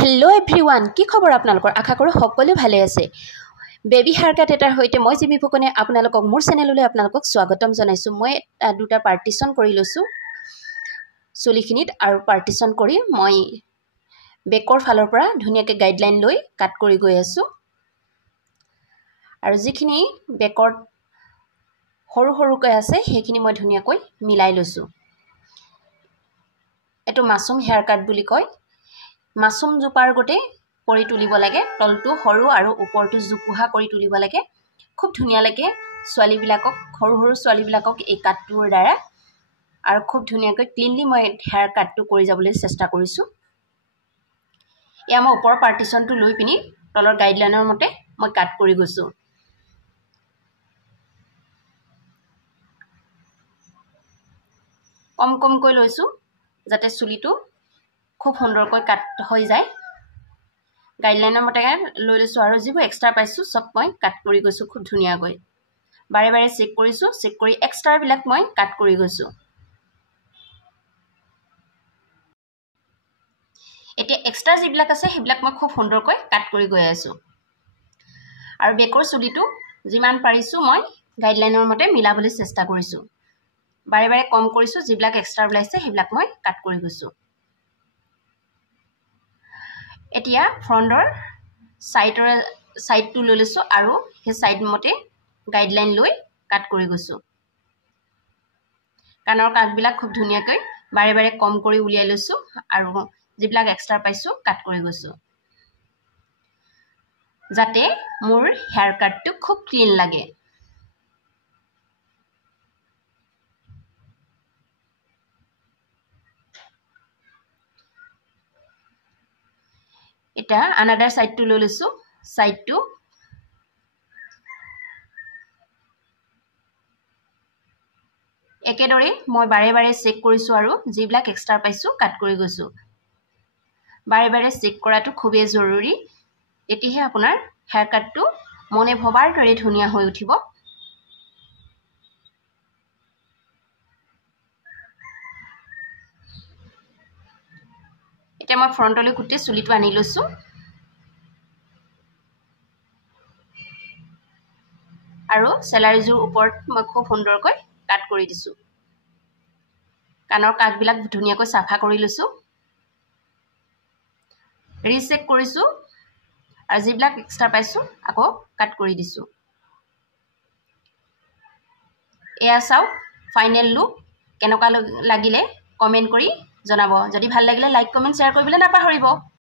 hello everyone কি খবৰ আপোনালোকৰ আশা কৰো সকলো ভালে আছে বেবি হেয়াৰ কাট এটাৰ হৈতে মই জিমি ফুকনে আপোনালোকক মোৰ চেনেললৈ আপোনালোকক স্বাগতম জনাইছো মই দুটা পাৰ্টিশন কৰি লৈছো চুলিখিনিত আৰু পাৰ্টিশন কৰি মই বেকৰ ফালৰ পৰা ধুনিয়াকৈ গাইডলাইন লৈ কাট কৰি গৈ আছো আৰু যিখিনি বেকৰ সৰু সৰুকৈ আছে সেইখিনি মই ধুনিয়াকৈ মিলাই লৈছো এটো মাসুম হেয়াৰ কাট বুলি কয় মাসুম জুপাৰ গতে কৰি তুলিব লাগে তলটো হৰু আৰু ওপৰটো জুপুহা কৰি তুলিব লাগে খুব ধুনিয়া লাগে সোৱালি বিলাকক হৰু হৰু সোৱালি বিলাকক এই কাটটোৰ দ্বাৰা আৰু খুব ধুনিয়াকৈ ক্লিনলি মই হেয়াৰ কাটটো কৰি যাবলৈ চেষ্টা কৰিছো এয়া মই ওপৰ পাৰ্টিশনটো লৈ পিনি তলৰ গাইডলাইনৰ মতে মই কাট কৰি গৈছো কম কম কৈ লৈছো যাতে চুলিটো খুব সুন্দৰকৈ কাট হৈ যায় গাইডলাইনৰ মতে লৈ লৈছো আৰু যিবোৰ এক্সট্ৰা পাইছো সব মই কাট কৰি গৈছো খুব ধুনিয়াকৈ বাৰে বাৰে চেক কৰিছো চেক কৰি এক্সট্ৰা বিলাক মই কাট কৰি গৈছো এতিয়া এক্সট্ৰা যিবিলাক আছে সেইবিলাক মই খুব সুন্দৰকৈ কাট কৰি গৈ আছো আৰু বেকৰ চুলিটো যিমান পাৰিছো মই গাইডলাইনৰ মতে মিলাবলৈ চেষ্টা কৰিছো বাৰে বাৰে কম কৰিছো যিবিলাক এক্সট্ৰা ওলাইছে সেইবিলাক মই কাট কৰি গৈছো এতিয়া ফ্ৰন্টৰ সাইডটো লৈ লৈছো আৰু সেই সাইড মতে গাইডলাইন লৈ কাট কৰি গৈছো কানৰ কাটবিলাক খুব ধুনিয়াকৈ বাৰে বাৰে কম কৰি উলিয়াই লৈছো আৰু যিবিলাক এক্সট্ৰা পাইছো কাট কৰি গৈছো যাতে মোৰ হেয়াৰ কাটটো খুব ক্লিন লাগে এটা আনাদাৰ সাইডটো লৈ লৈছো সাইডটো একেদৰে মই বাৰে বাৰে চেক কৰিছো আৰু যিবিলাক এক্সট্ৰা পাইছো কাট কৰি গৈছো বাৰে বাৰে চেক কৰাটো খুবেই জৰুৰী এতিহে আপোনাৰ হেয়াৰ কাটটো মনে ভবাৰ দৰে ধুনিয়া হৈ উঠিব এটা মই ফ্ৰন্টলৈ কুটি চুলিটো আনি লৈছো আৰু সেলাৰিজৰ ওপৰত মই খুব সুন্দৰকৈ কাট কৰি দিছো কানৰ কাটবিলাক ধুনিয়াকৈ সাফা কৰি লৈছো ৰিচেক কৰিছো আৰু যিবিলাক এক্সট্ৰা পাইছো আকৌ কাট কৰি দিছো এয়া চাও ফাইনেল লুক কেনেকুৱা লাগিলে কমেন্ট কৰি জনাব যদি ভাল লাগিলে লাইক কমেন্ট শেয়াৰ কৰিবলৈ নাপাহৰিব